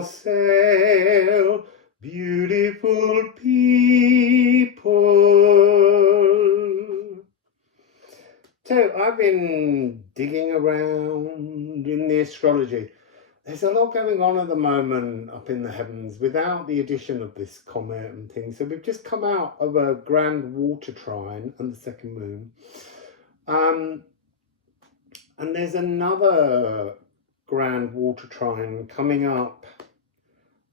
Wassail, beautiful people. So I've been digging around in the astrology. There's a lot going on at the moment up in the heavens without the addition of this comet and things. So we've just come out of a grand water trine and the second moon. And there's another grand water trine coming up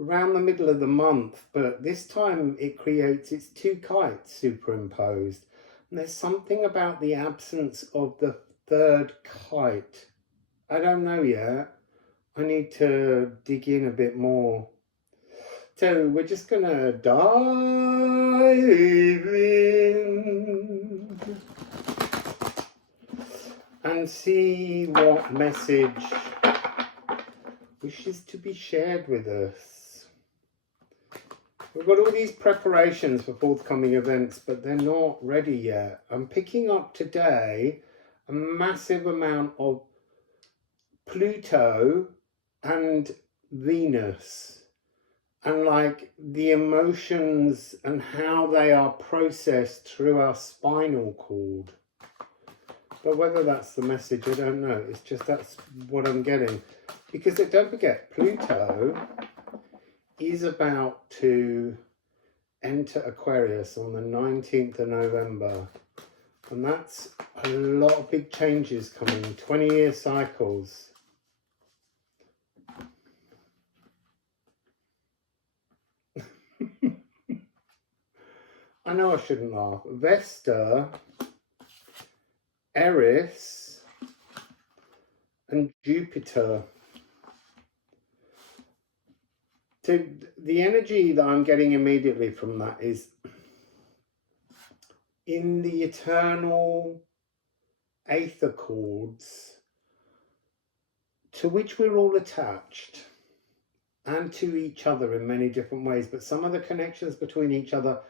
around the middle of the month, but this time it creates its two kites superimposed. And there's something about the absence of the third kite. I don't know yet. I need to dig in a bit more. So we're just gonna dive in and see what message wishes to be shared with us. We've got all these preparations for forthcoming events, but they're not ready yet. I'm picking up today a massive amount of Pluto and Venus, and like the emotions and how they are processed through our spinal cord. But whether that's the message, I don't know. It's just that's what I'm getting. Because don't forget, Pluto is about to enter Aquarius on the 19th of November. And that's a lot of big changes coming, 20-year cycles. I know I shouldn't laugh. Vesta, Eris, and Jupiter. So the energy that I'm getting immediately from that is in the eternal aether chords to which we're all attached and to each other in many different ways, but some of the connections between each other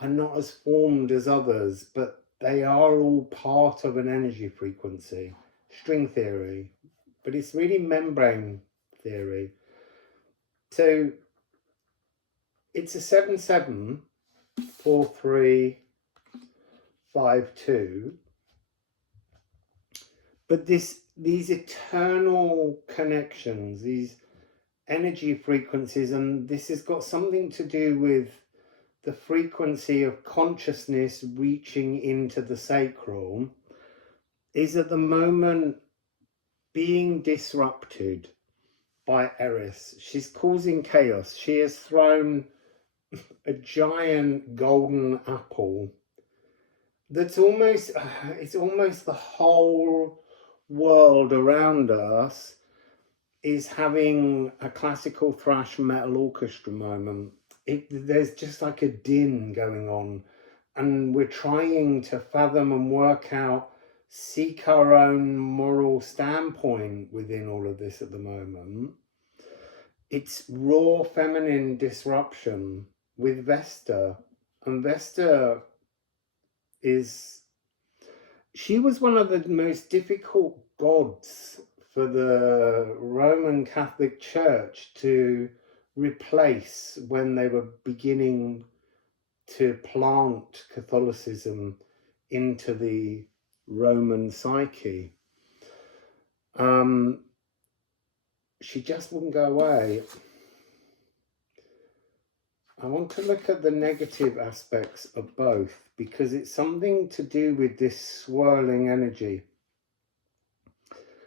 are not as formed as others, but they are all part of an energy frequency, string theory, but it's really membrane theory. So it's a 7-7-4-3-5-2, but these eternal connections, these energy frequencies, and this has got something to do with the frequency of consciousness reaching into the sacral, is at the moment being disrupted by Eris. She's causing chaos. She has thrown a giant golden apple that's almost, it's almost the whole world around us is having a classical thrash metal orchestra moment. There's just like a din going on, and we're trying to fathom and work out, seek our own moral standpoint within all of this at the moment. It's raw feminine disruption with Vesta, and Vesta she was one of the most difficult gods for the Roman Catholic Church to replace when they were beginning to plant Catholicism into the Roman psyche. She just wouldn't go away. I want to look at the negative aspects of both, because it's something to do with this swirling energy.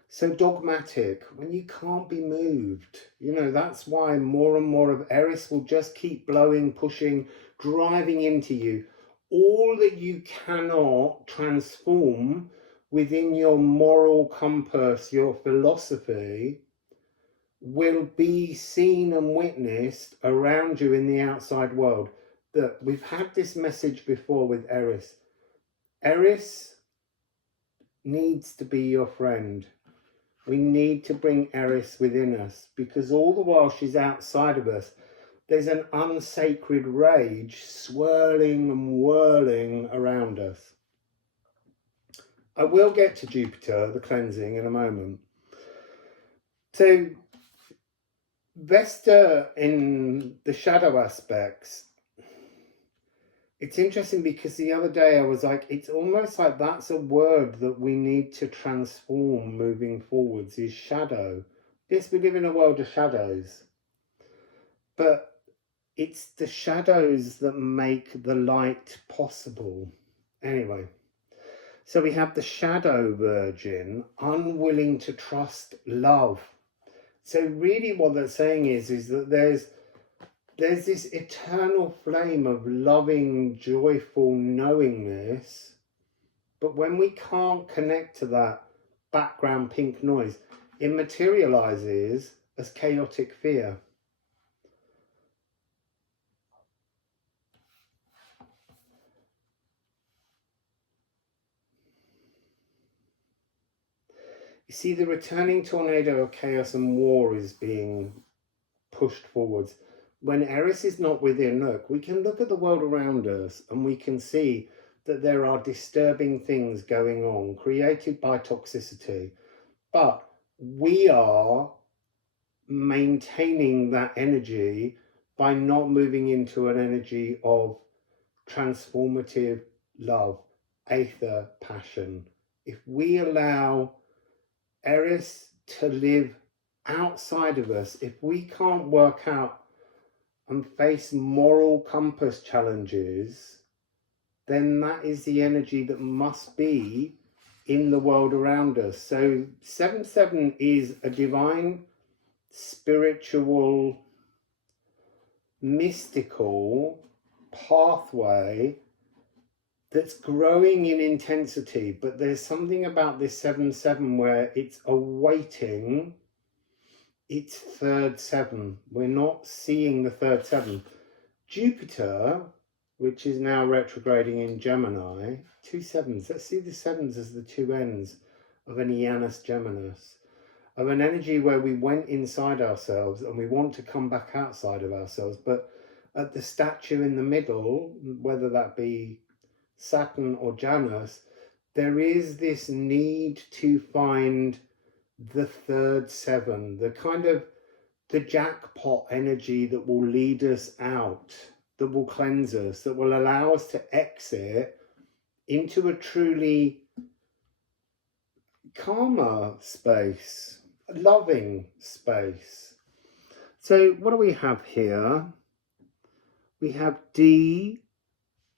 So dogmatic, when you can't be moved. You know, that's why more and more of Eris will just keep blowing, pushing, driving into you. All that you cannot transform within your moral compass, your philosophy, will be seen and witnessed around you in the outside world. That we've had this message before with Eris. Eris needs to be your friend. We need to bring Eris within us, because all the while she's outside of us, there's an unsacred rage swirling and whirling around us. I will get to Jupiter, the cleansing, in a moment. So Vesta in the shadow aspects, it's interesting because the other day I was like, it's almost like that's a word that we need to transform moving forwards, is shadow. Yes, we live in a world of shadows, but it's the shadows that make the light possible. Anyway, so we have the shadow virgin, unwilling to trust love. So really what they're saying is that there's this eternal flame of loving, joyful knowingness, but when we can't connect to that background pink noise, it materializes as chaotic fear. You see, the returning tornado of chaos and war is being pushed forwards. When Eris is not within, look, we can look at the world around us and we can see that there are disturbing things going on created by toxicity, but we are maintaining that energy by not moving into an energy of transformative love, aether, passion. If we allow Eris to live outside of us, if we can't work out and face moral compass challenges, then that is the energy that must be in the world around us. So 7/7 is a divine, spiritual, mystical pathway that's growing in intensity, but there's something about this 7/7 where it's awaiting its third 7. We're not seeing the third 7. Jupiter, which is now retrograding in Gemini, 2 sevens. Let's see the 7s as the 2 ends of an Janus Geminus, of an energy where we went inside ourselves and we want to come back outside of ourselves, but at the statue in the middle, whether that be Saturn or Janus, there is this need to find the third 7, the kind of the jackpot energy that will lead us out, that will cleanse us, that will allow us to exit into a truly calmer space, a loving space. So what do we have here? We have D,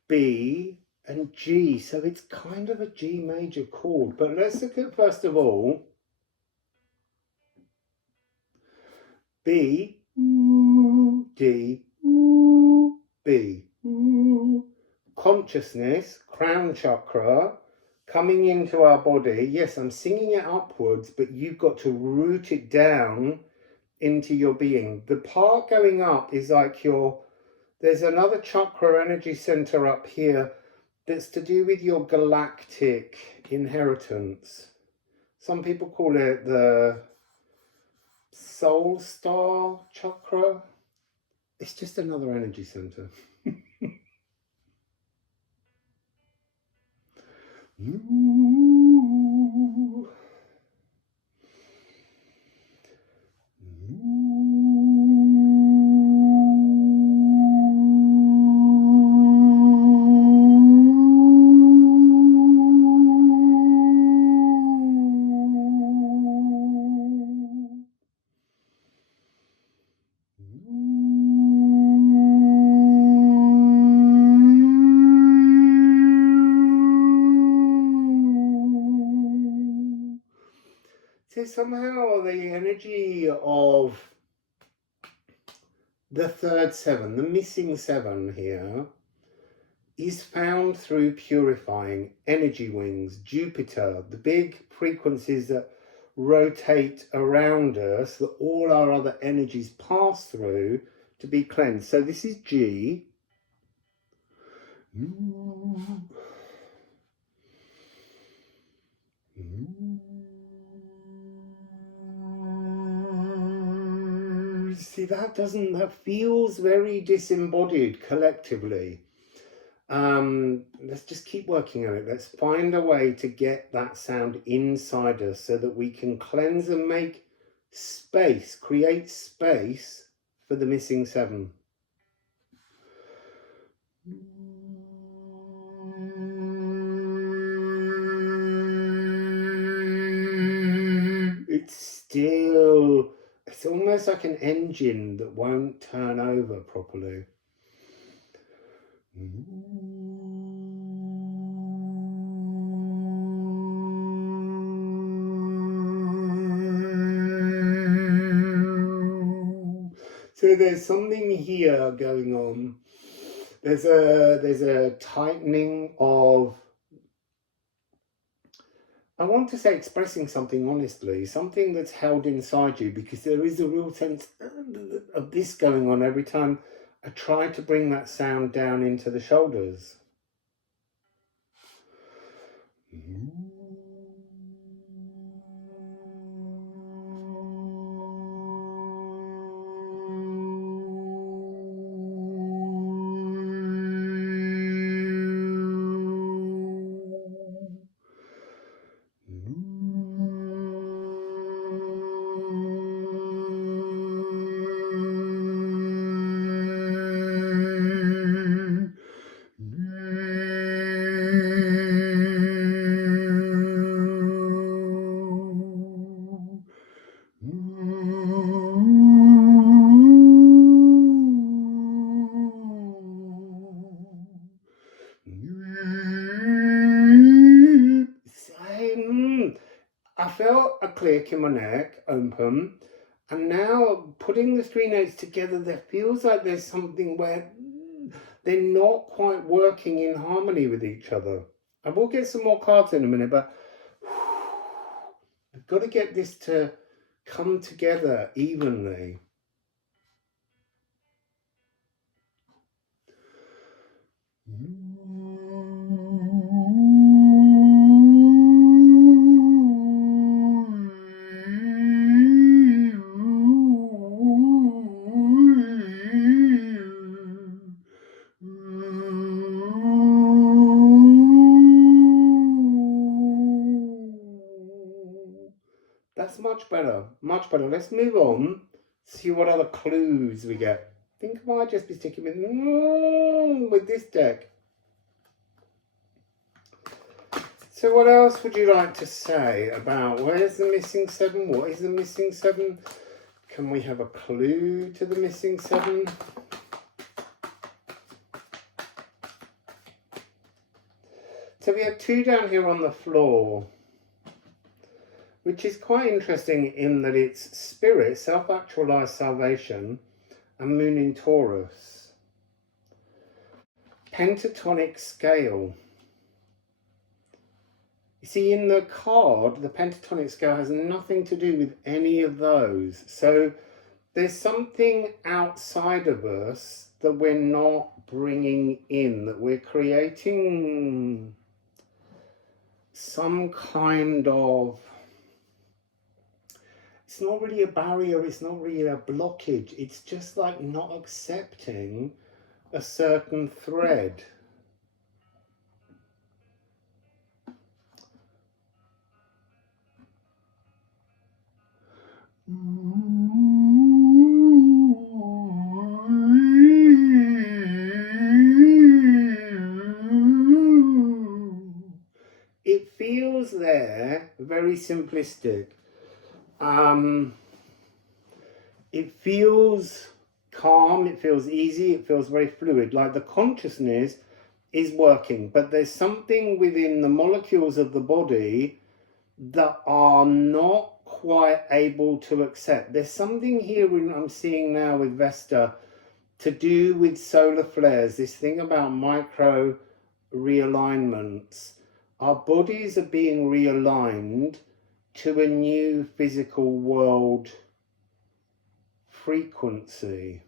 B, and G. So it's kind of a G major chord. But let's look at, first of all, B, D, B. Consciousness, crown chakra, coming into our body. Yes, I'm singing it upwards, but you've got to root it down into your being. The part going up is like there's another chakra energy center up here that's to do with your galactic inheritance. Some people call it the soul star chakra. It's just another energy center. So somehow the energy of the third 7, the missing 7 here, is found through purifying energy wings, Jupiter, the big frequencies that rotate around us, that all our other energies pass through to be cleansed. So this is G. See, that feels very disembodied collectively. Let's just keep working on it. Let's find a way to get that sound inside us so that we can cleanse and make space, create space for the missing 7. It's almost like an engine that won't turn over properly. So there's something here going on. There's a tightening of, I want to say expressing something honestly, something that's held inside you, because there is a real sense of this going on every time I try to bring that sound down into the shoulders. I felt a click in my neck open, and now putting the 3 notes together, there feels like there's something where they're not quite working in harmony with each other. I will get some more cards in a minute, but we've got to get this to come together evenly. That's much better, much better. Let's move on, see what other clues we get. I think I might just be sticking with this deck. So what else would you like to say about where's the missing 7? What is the missing 7? Can we have a clue to the missing 7? So we have 2 down here on the floor, which is quite interesting in that it's Spirit, Self-Actualized Salvation, and Moon in Taurus. Pentatonic Scale. You see, in the card, the pentatonic scale has nothing to do with any of those. So there's something outside of us that we're not bringing in, that we're creating some kind of, it's not really a barrier, it's not really a blockage, it's just like not accepting a certain thread. It feels there very simplistic. It feels calm, it feels easy, it feels very fluid, like the consciousness is working, but there's something within the molecules of the body that are not quite able to accept. There's something here I'm seeing now with Vesta to do with solar flares, this thing about micro realignments. Our bodies are being realigned to a new physical world frequency.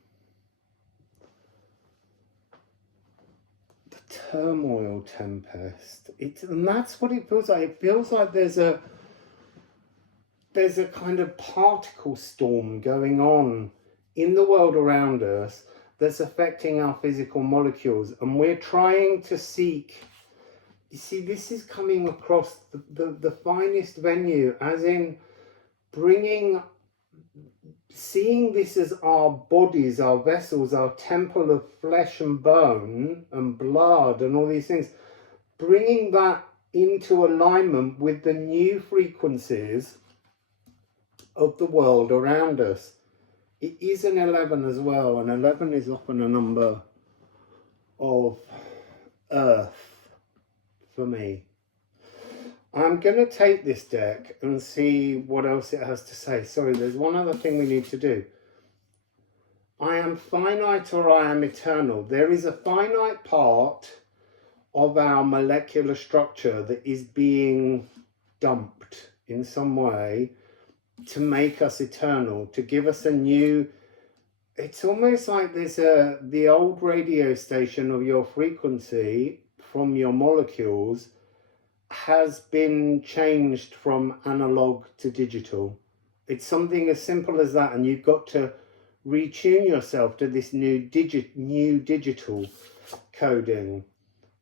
The turmoil tempest. And that's what it feels like. It feels like there's a kind of particle storm going on in the world around us that's affecting our physical molecules, and we're trying to seek. You see, this is coming across the finest venue, as in bringing seeing this as our bodies, our vessels, our temple of flesh and bone and blood and all these things, bringing that into alignment with the new frequencies of the world around us. It is an 11 as well, and 11 is often a number of earth for me. I'm going to take this deck and see what else it has to say. Sorry, there's one other thing we need to do. I am finite or I am eternal. There is a finite part of our molecular structure that is being dumped in some way to make us eternal, to give us a new... It's almost like there's the old radio station of your frequency from your molecules has been changed from analog to digital. It's something as simple as that, and you've got to retune yourself to this new digital coding.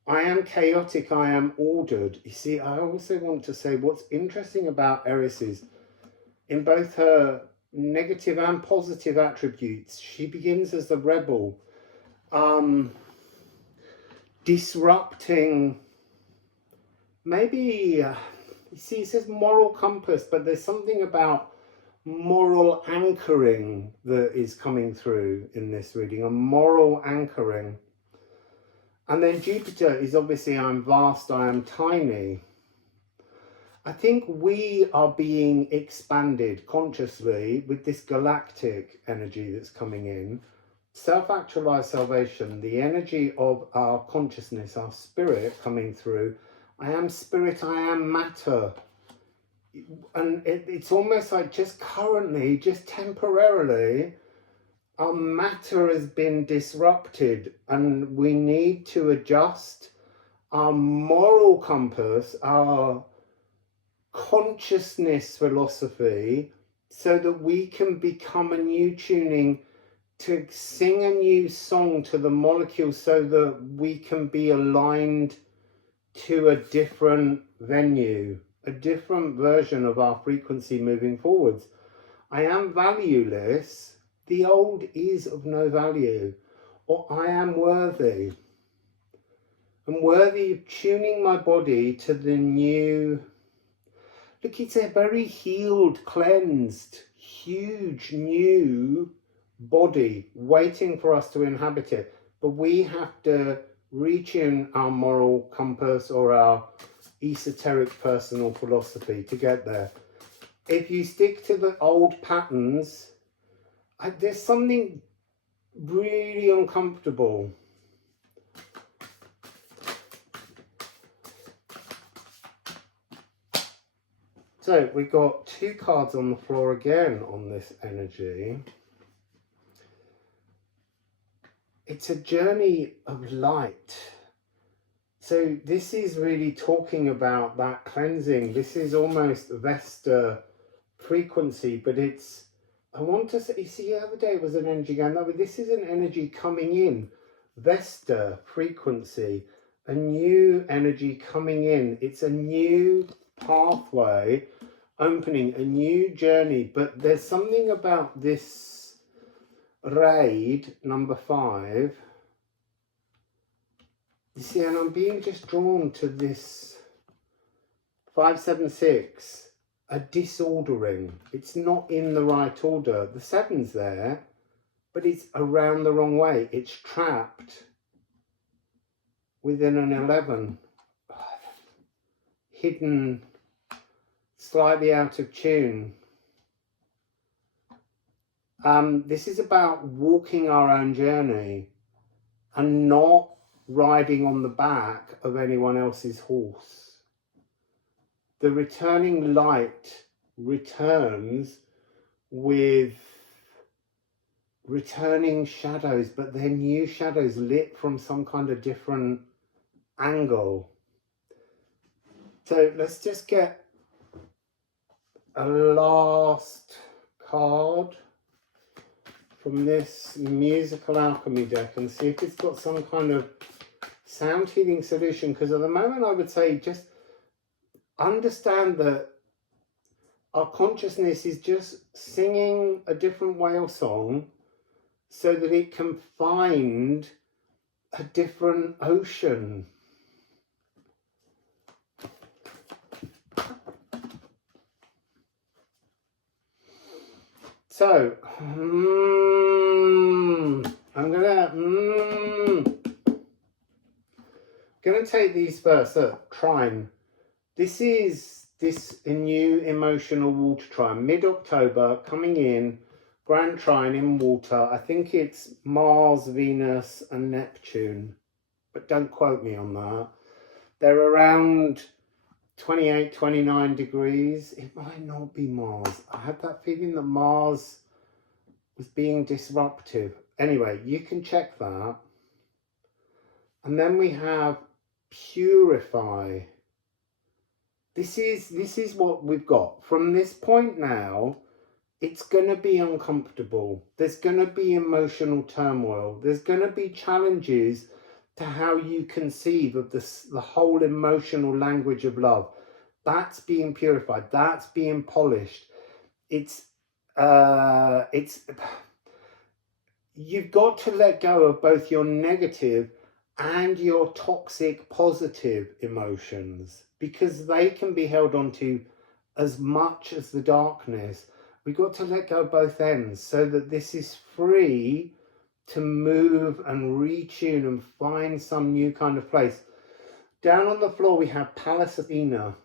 I am chaotic, I am ordered. You see, I also want to say what's interesting about Eris is, in both her negative and positive attributes, she begins as the rebel, disrupting, maybe, you see, it says moral compass, but there's something about moral anchoring that is coming through in this reading, a moral anchoring. And then Jupiter is obviously, I am vast, I am tiny. I think we are being expanded consciously with this galactic energy that's coming in. Self-actualized salvation, the energy of our consciousness, our spirit coming through. I am spirit, I am matter. And it's almost like just currently, just temporarily, our matter has been disrupted and we need to adjust our moral compass, our consciousness philosophy, so that we can become a new tuning to sing a new song to the molecules, so that we can be aligned to a different venue, a different version of our frequency moving forwards. I am valueless, the old is of no value, or I am worthy. I'm worthy of tuning my body to the new. Look, it's a very healed, cleansed, huge new body waiting for us to inhabit it. But we have to retune our moral compass or our esoteric personal philosophy to get there. If you stick to the old patterns, there's something really uncomfortable. So we've got two cards on the floor again on this energy. It's a journey of light. So this is really talking about that cleansing. This is almost Vesta frequency, but it's, I want to say, you see, the other day it was an energy going, no, but this is an energy coming in. Vesta frequency, a new energy coming in. It's a new pathway opening, a new journey. But there's something about this raid number 5, you see, and I'm being just drawn to this 576, a disordering. It's not in the right order. The 7's there, but it's around the wrong way. It's trapped within an 11, hidden, slightly out of tune. This is about walking our own journey and not riding on the back of anyone else's horse. The returning light returns with returning shadows, but they're new shadows lit from some kind of different angle. So let's just get a last card from this musical alchemy deck and see if it's got some kind of sound healing solution, because at the moment I would say just understand that our consciousness is just singing a different whale song so that it can find a different ocean. So, I'm gonna take these first. Look, trine. This is a new emotional water trine, mid-October, coming in, grand trine in water. I think it's Mars, Venus and Neptune, but don't quote me on that. They're around 28, 29 degrees. It might not be Mars. I had that feeling that Mars was being disruptive. Anyway, you can check that. And then we have purify. This is what we've got. From this point now, it's going to be uncomfortable. There's going to be emotional turmoil. There's going to be challenges to how you conceive of this, the whole emotional language of love. That's being purified. That's being polished. You've got to let go of both your negative and your toxic positive emotions, because they can be held onto as much as the darkness. We've got to let go of both ends so that this is free to move and retune and find some new kind of place. Down on the floor we have Pallas Athena.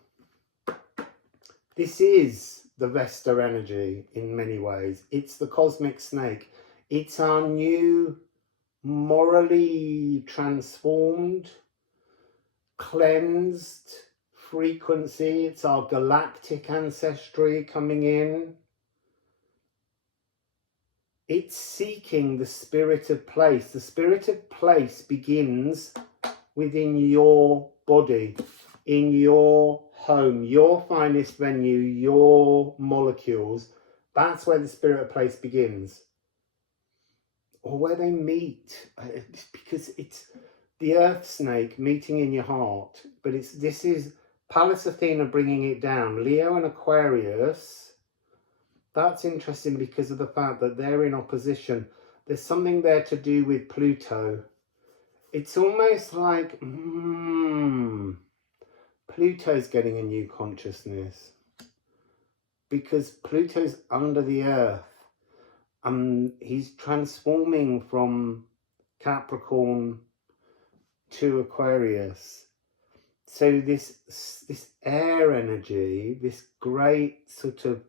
This is the Vesta energy in many ways. It's the cosmic snake. It's our new morally transformed, cleansed frequency. It's our galactic ancestry coming in. It's seeking the spirit of place. The spirit of place begins within your body, in your home, your finest venue, your molecules. That's where the spirit of place begins. Or where they meet, because it's the earth snake meeting in your heart. But this is Pallas Athena bringing it down. Leo and Aquarius, that's interesting because of the fact that they're in opposition. There's something there to do with Pluto. It's almost like Pluto's getting a new consciousness, because Pluto's under the earth. He's transforming from Capricorn to Aquarius. So this air energy, this great sort of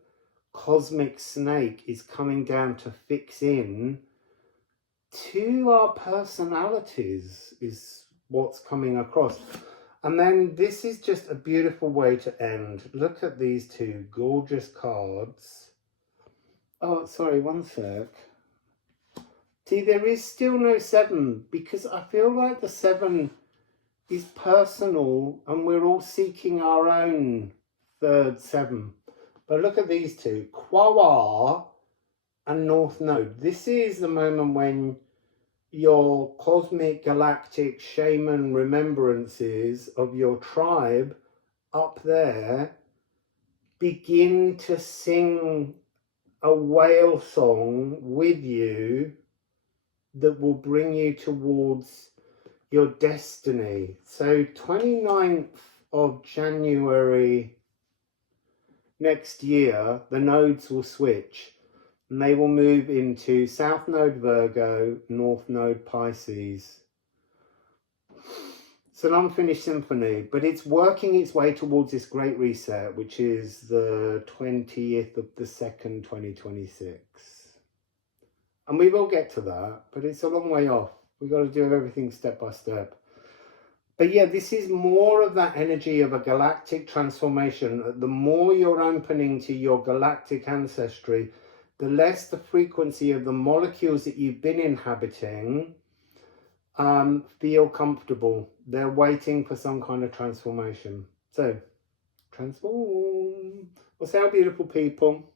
cosmic snake, is coming down to fix in to our personalities, is what's coming across. And then this is just a beautiful way to end. Look at these two gorgeous cards. Oh, sorry, one sec. See, there is still no 7, because I feel like the 7 is personal and we're all seeking our own third 7. But look at these two, Quawa and North Node. This is the moment when your cosmic galactic shaman remembrances of your tribe up there begin to sing a whale song with you that will bring you towards your destiny. So 29th of January next year, the nodes will switch and they will move into South Node Virgo, North Node Pisces. It's an unfinished symphony, but it's working its way towards this great reset, which is the 20th of the 2nd, 2026. And we will get to that, but it's a long way off. We've got to do everything step by step. But yeah, this is more of that energy of a galactic transformation. The more you're opening to your galactic ancestry, the less the frequency of the molecules that you've been inhabiting feel comfortable. They're waiting for some kind of transformation. So, transform. Wassail, beautiful people.